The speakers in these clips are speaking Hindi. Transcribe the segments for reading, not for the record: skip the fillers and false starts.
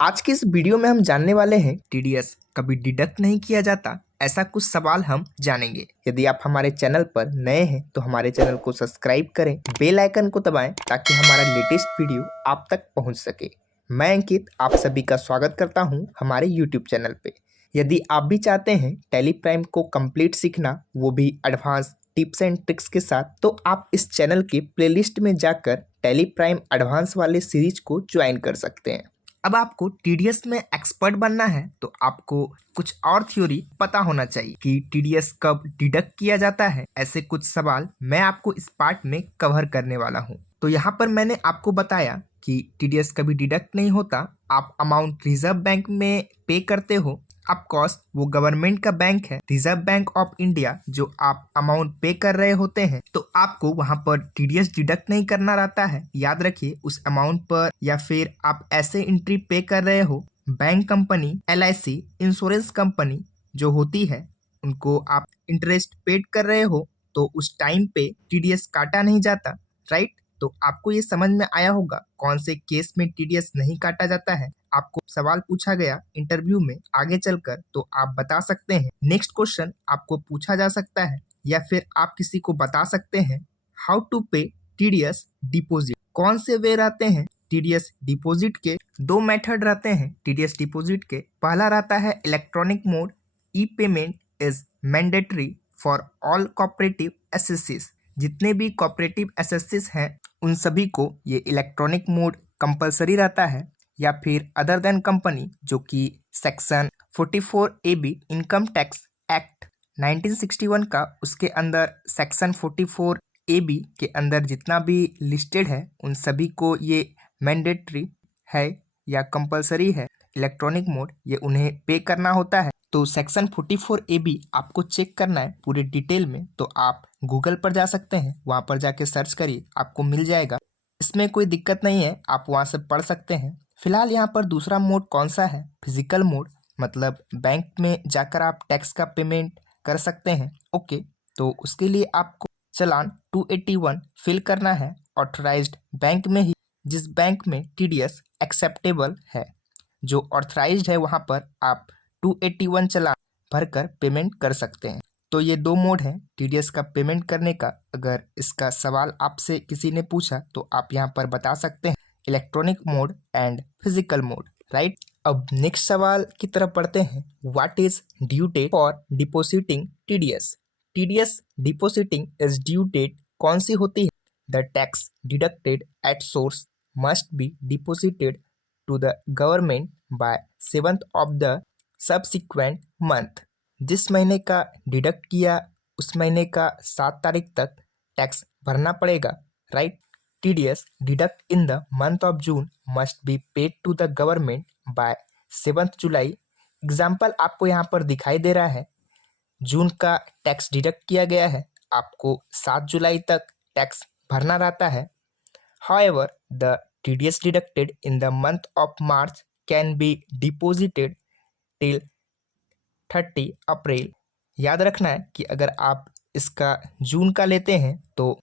आज के इस वीडियो में हम जानने वाले हैं टीडीएस कभी डिडक्ट नहीं किया जाता, ऐसा कुछ सवाल हम जानेंगे। यदि आप हमारे चैनल पर नए हैं तो हमारे चैनल को सब्सक्राइब करें, बेल आइकन को दबाएं ताकि हमारा लेटेस्ट वीडियो आप तक पहुंच सके। मैं अंकित आप सभी का स्वागत करता हूं हमारे यूट्यूब चैनल पे। यदि आप भी चाहते हैं टैली प्राइम को कंप्लीट सीखना, वो भी एडवांस टिप्स एंड ट्रिक्स के साथ, तो आप इस चैनल के प्लेलिस्ट में जाकर टैली प्राइम एडवांस वाले सीरीज को ज्वाइन कर सकते हैं। अब आपको टीडीएस में एक्सपर्ट बनना है तो आपको कुछ और थ्योरी पता होना चाहिए कि टीडीएस कब डिडक्ट किया जाता है। ऐसे कुछ सवाल मैं आपको इस पार्ट में कवर करने वाला हूं। तो यहाँ पर मैंने आपको बताया कि टीडीएस कभी डिडक्ट नहीं होता। आप अमाउंट रिजर्व बैंक में पे करते हो। ऑफकोर्स वो गवर्नमेंट का बैंक है, रिजर्व बैंक ऑफ इंडिया, जो आप अमाउंट पे कर रहे होते हैं, तो आपको वहां पर टीडीएस डिडक्ट नहीं करना रहता है। याद रखिए उस अमाउंट पर, या फिर आप ऐसे एंट्री पे कर रहे हो, bank company, LIC, insurance company जो होती है, उनको आप इंटरेस्ट पेड कर रहे हो, तो उस टाइम पे टीडीएस काटा नहीं जाता, राइट। तो आपको ये समझ में आया होगा कौन से केस में टीडीएस नहीं काटा जाता है। आपको सवाल पूछा गया इंटरव्यू में आगे चलकर, तो आप बता सकते हैं। नेक्स्ट क्वेश्चन आपको पूछा जा सकता है, या फिर आप किसी को बता सकते हैं, हाउ टू पे टीडीएस डिपॉजिट। कौन से वे रहते हैं टीडीएस डिपॉजिट के? दो मेथड रहते हैं टीडीएस डिपॉजिट के। पहला रहता है electronic mode. E payment is mandatory for all cooperative एसएससीज। जितने भी कोऑपरेटिव एसएससीज हैं उन सभी को ये इलेक्ट्रॉनिक मोड कंपलसरी रहता है। या फिर अदर देन कंपनी, जो कि section 44 AB income tax act 1961 का, उसके अंदर सेक्शन 44 AB के अंदर जितना भी लिस्टेड है उन सभी को ये मैंडेटरी है या कंपलसरी है। इलेक्ट्रॉनिक मोड ये उन्हें पे करना होता है। तो सेक्शन 44 AB आपको चेक करना है पूरे डिटेल में, तो आप गूगल पर जा सकते हैं, वहाँ पर जाके सर्च करिए, आपको मिल जाएगा। इसमें कोई दिक्कत नहीं है, आप वहाँ से पढ़ सकते हैं। फिलहाल यहाँ पर दूसरा मोड कौन सा है? फिजिकल मोड, मतलब बैंक में जाकर आप टैक्स का पेमेंट कर सकते हैं। ओके, तो उसके लिए आपको चालान 281 फिल करना है ऑथराइज्ड बैंक में ही, जिस बैंक में टीडीएस एक्सेप्टेबल है। जो ऑथराइज्ड है वहाँ पर आप 281 चालान भरकर पेमेंट कर सकते हैं। तो ये दो मोड हैं टीडीएस का पेमेंट करने का। अगर इसका सवाल आपसे किसी ने पूछा तो आप यहाँ पर बता सकते हैं, electronic mode and physical mode, right. अब नेक्स्ट सवाल की तरफ बढ़ते हैं। What is due date for depositing TDS? TDS depositing is due date कौन सी होती है? The tax deducted at source must be deposited to the government by 7th of the subsequent month. जिस महीने का डिडक्ट किया उस महीने का 7 तारीख तक टैक्स भरना पड़ेगा, right. TDS deduct in the month of June must be paid to the government by 7th July. Example आपको यहाँ पर दिखाई दे रहा है, जून का टैक्स डिडक्ट किया गया है, आपको 7 जुलाई तक टैक्स भरना रहता है। However, the TDS deducted in the month of March can be deposited till 30 अप्रैल। याद रखना है कि अगर आप इसका जून का लेते हैं तो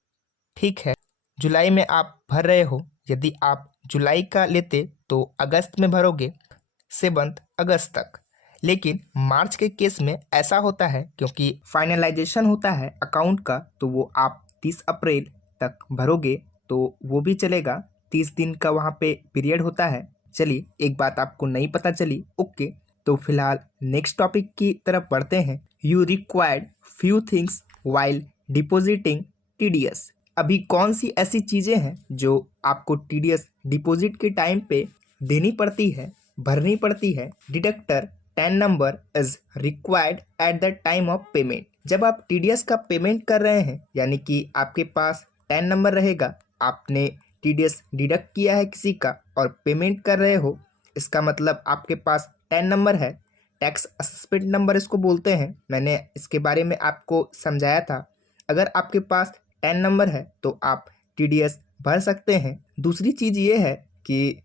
ठीक है, जुलाई में आप भर रहे हो। यदि आप जुलाई का लेते तो अगस्त में भरोगे, 7 अगस्त तक। लेकिन मार्च के केस में ऐसा होता है क्योंकि फाइनलाइजेशन होता है अकाउंट का, तो वो आप 30 अप्रैल तक भरोगे तो वो भी चलेगा। 30 दिन का वहाँ पे पीरियड होता है। चलिए, एक बात आपको नहीं पता चली, ओके। तो फिलहाल नेक्स्ट टॉपिक की तरफ बढ़ते हैं। You required few things while depositing TDS. अभी कौन सी ऐसी चीज़ें हैं जो आपको टीडीएस डिपॉजिट के टाइम पे देनी पड़ती है, भरनी पड़ती है? Deductor tan number is required at the time of payment. जब आप टीडीएस का पेमेंट कर रहे हैं, यानी कि आपके पास टैन नंबर रहेगा, आपने टीडीएस डिडक्ट किया है किसी का और पेमेंट कर रहे हो, इसका मतलब आपके पास टैन नंबर है। टैक्स असेसमेंट नंबर इसको बोलते हैं, मैंने इसके बारे में आपको समझाया था। अगर आपके पास टैन नंबर है तो आप टीडीएस भर सकते हैं। दूसरी चीज़ ये है कि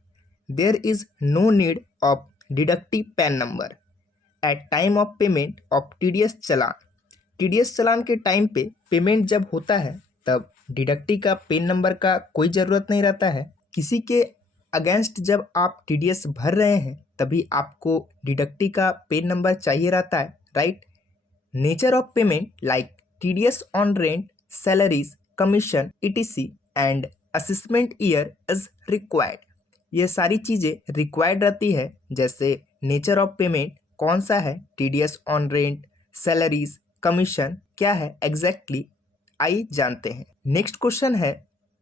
there is no need of deductive PAN number at time of payment of TDS challan. TDS challan के टाइम पे पेमेंट जब होता है तब डिडक्टिव का पेन नंबर का कोई ज़रूरत नहीं रहता है। किसी के अगेंस्ट जब आप टीडीएस भर रहे हैं तभी आपको डिडक्टी का पेन नंबर चाहिए रहता है, right. Nature of payment like TDS on rent, salaries, commission, etc and assessment year is required. ये सारी चीज़ें रिक्वायर्ड रहती है। जैसे नेचर ऑफ पेमेंट कौन सा है, TDS on rent, salaries, commission क्या है एग्जैक्टली आइए जानते हैं। नेक्स्ट क्वेश्चन है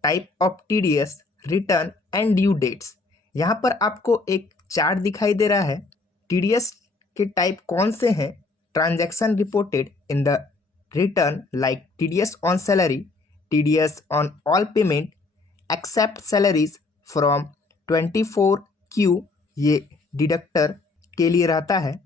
type of TDS, return and due dates. यहाँ पर आपको एक चार्ट दिखाई दे रहा है। टीडीएस के टाइप कौन से हैं, transaction reported in the return like TDS on salary, TDS on all payment except salaries from 24Q, ये डिडक्टर के लिए रहता है।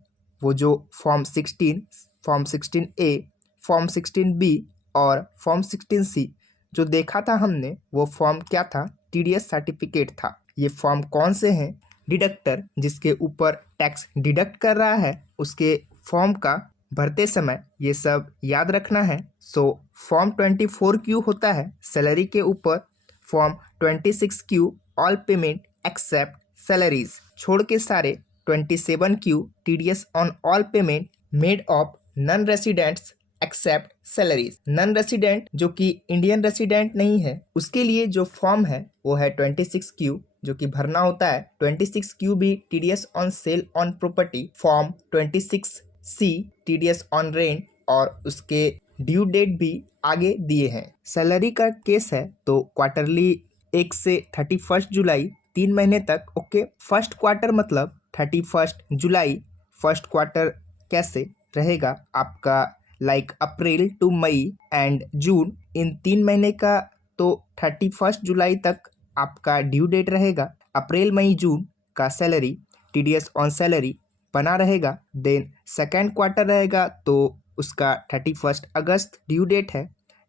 वो जो form 16, form 16A, form 16B और फॉर्म 16C जो देखा था हमने, वो फॉर्म क्या था, टीडीएस सर्टिफिकेट था। ये फॉर्म कौन से हैं, डिडक्टर जिसके ऊपर टैक्स डिडक्ट कर रहा है उसके फॉर्म का भरते समय ये सब याद रखना है। सो फॉर्म 24Q होता है सैलरी के ऊपर, form 26Q all payment except salaries छोड़ के सारे, 27Q TDS on all payment made of non residents except salaries. Non resident जो कि इंडियन रेसिडेंट नहीं है उसके लिए जो फॉर्म है वो है 26Q जो कि भरना होता है। 26Q भी TDS on sale on property, form 26C TDS on rent और उसके ड्यू डेट भी आगे दिए हैं। सैलरी का केस है तो क्वार्टरली 1 से 31 जुलाई 3 महीने तक, ओके। फर्स्ट क्वार्टर मतलब 31 जुलाई, फर्स्ट क्वार्टर कैसे रहेगा आपका, like April to May and June, in 3 महीने का तो 31 जुलाई तक आपका ड्यू डेट रहेगा। अप्रैल मई जून का सैलरी टीडीएस ऑन सैलरी बना रहेगा। देन सेकेंड क्वार्टर रहेगा तो उसका 31 अगस्त ड्यू डेट है।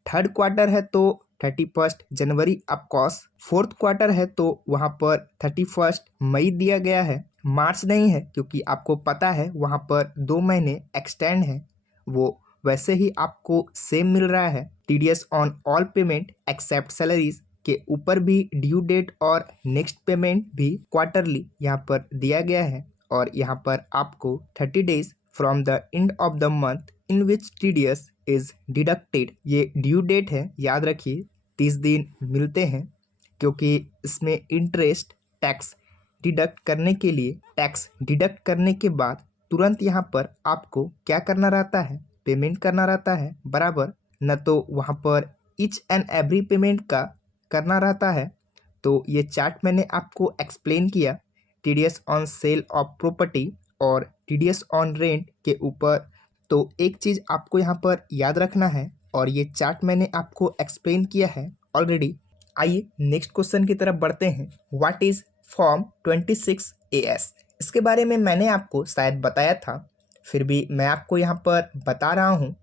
थर्ड क्वार्टर है तो 31 जनवरी ऑफकोर्स। फोर्थ क्वार्टर है तो वहाँ पर 31 मई दिया गया है, मार्च नहीं है क्योंकि आपको पता है वहाँ पर 2 महीने एक्सटेंड है, वो वैसे ही आपको सेम मिल रहा है। TDS on all payment except salaries के ऊपर भी ड्यू डेट और नेक्स्ट पेमेंट भी क्वार्टरली यहाँ पर दिया गया है और यहाँ पर आपको 30 days from the end of the month in which TDS is deducted, ये ड्यू डेट है, याद रखिए 30 दिन मिलते हैं क्योंकि इसमें इंटरेस्ट टैक्स डिडक्ट करने के लिए, टैक्स डिडक्ट करने के बाद तुरंत यहाँ पर आपको क्या करना रहता है, पेमेंट करना रहता है बराबर, न तो वहाँ पर ईच एंड एवरी पेमेंट का करना रहता है। तो ये चार्ट मैंने आपको एक्सप्लेन किया TDS on sale of property और टीडीएस ऑन रेंट के ऊपर। तो एक चीज़ आपको यहाँ पर याद रखना है और ये चार्ट मैंने आपको एक्सप्लेन किया है ऑलरेडी। आइए नेक्स्ट क्वेश्चन की तरफ बढ़ते हैं। What is form 26AS? इसके बारे में मैंने आपको शायद बताया था, फिर भी मैं आपको यहाँ पर बता रहा हूँ।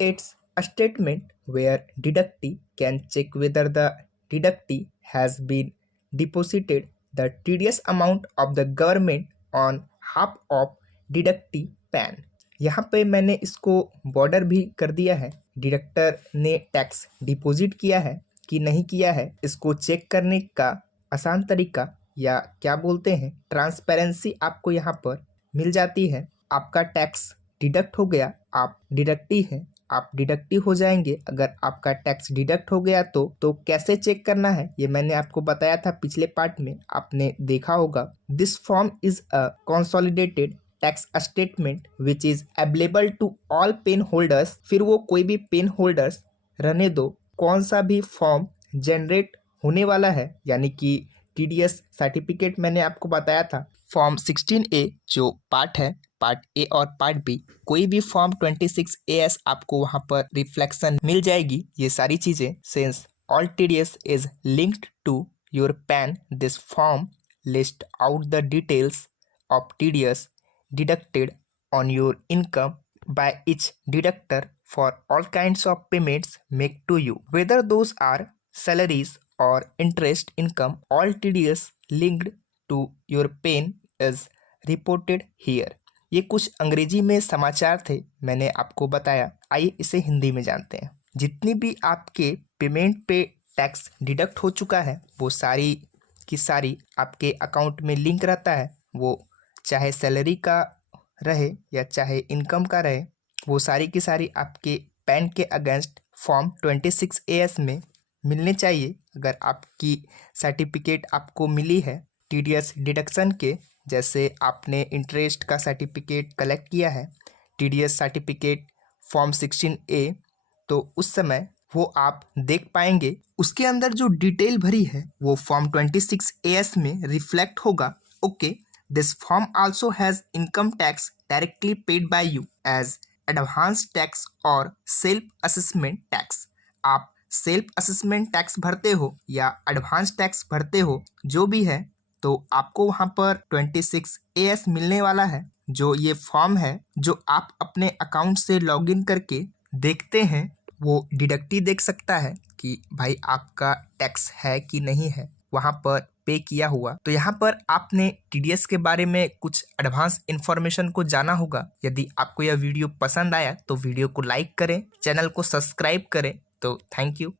It's a statement where deductee can check whether the deductee has been deposited the TDS amount of the government on half of deductee PAN. यहाँ पे मैंने इसको बॉर्डर भी कर दिया है, डिडक्टर ने टैक्स डिपॉजिट किया है कि नहीं किया है, इसको चेक करने का आसान तरीका या क्या बोलते हैं ट्रांसपेरेंसी आपको यहाँ पर मिल जाती है। आपका टैक्स डिडक्ट हो गया, आप डिडक्टी हैं, आप डिडक्टी हो जाएंगे। अगर आपका टैक्स डिडक्ट हो गया तो कैसे चेक करना है ये मैंने आपको बताया था पिछले पार्ट में, आपने देखा होगा। This form is a consolidated tax statement which is available to all PAN holders. फिर वो कोई भी पेन होल्डर्स रहने दो, कौन सा भी फॉर्म जनरेट होने वाला है, यानी कि टीडीएस सर्टिफिकेट मैंने आपको बताया था फॉर्म 16A जो पार्ट है, पार्ट ए और पार्ट बी, कोई भी फॉर्म 26AS आपको वहाँ पर रिफ्लेक्शन मिल जाएगी। ये सारी चीज़ें since all TDS is linked to your PAN, this form list out the details of TDS deducted on your income by each deductor for all kinds of payments made to you, whether those are salaries or interest income. All TDS linked to your PAN is reported here. ये कुछ अंग्रेजी में समाचार थे, मैंने आपको बताया। आइए इसे हिंदी में जानते हैं। जितनी भी आपके पेमेंट पे टैक्स डिडक्ट हो चुका है वो सारी की सारी आपके अकाउंट में लिंक रहता है, वो चाहे सैलरी का रहे या चाहे इनकम का रहे, वो सारी की सारी आपके पैन के अगेंस्ट फॉर्म 26AS में मिलने चाहिए। अगर आपकी सर्टिफिकेट आपको मिली है टीडीएस डिडक्शन के, जैसे आपने इंटरेस्ट का सर्टिफिकेट कलेक्ट किया है, टीडीएस सर्टिफिकेट फॉर्म 16A, तो उस समय वो आप देख पाएंगे। उसके अंदर जो डिटेल भरी है वो फॉर्म 26AS में रिफ्लेक्ट होगा। Okay, this form also has income tax directly paid by you as advance tax और सेल्फ असेसमेंट टैक्स। आप सेल्फ असेसमेंट टैक्स भरते हो या एडवांस टैक्स भरते हो, जो भी है, तो आपको वहाँ पर 26AS मिलने वाला है। जो ये फॉर्म है जो आप अपने अकाउंट से लॉगिन करके देखते हैं, वो डिडक्टी देख सकता है कि भाई आपका टैक्स है कि नहीं है वहाँ पर पे किया हुआ। तो यहाँ पर आपने टीडीएस के बारे में कुछ एडवांस इन्फॉर्मेशन को जाना होगा। यदि आपको यह वीडियो पसंद आया तो वीडियो को लाइक करें, चैनल को सब्सक्राइब करें। तो थैंक यू।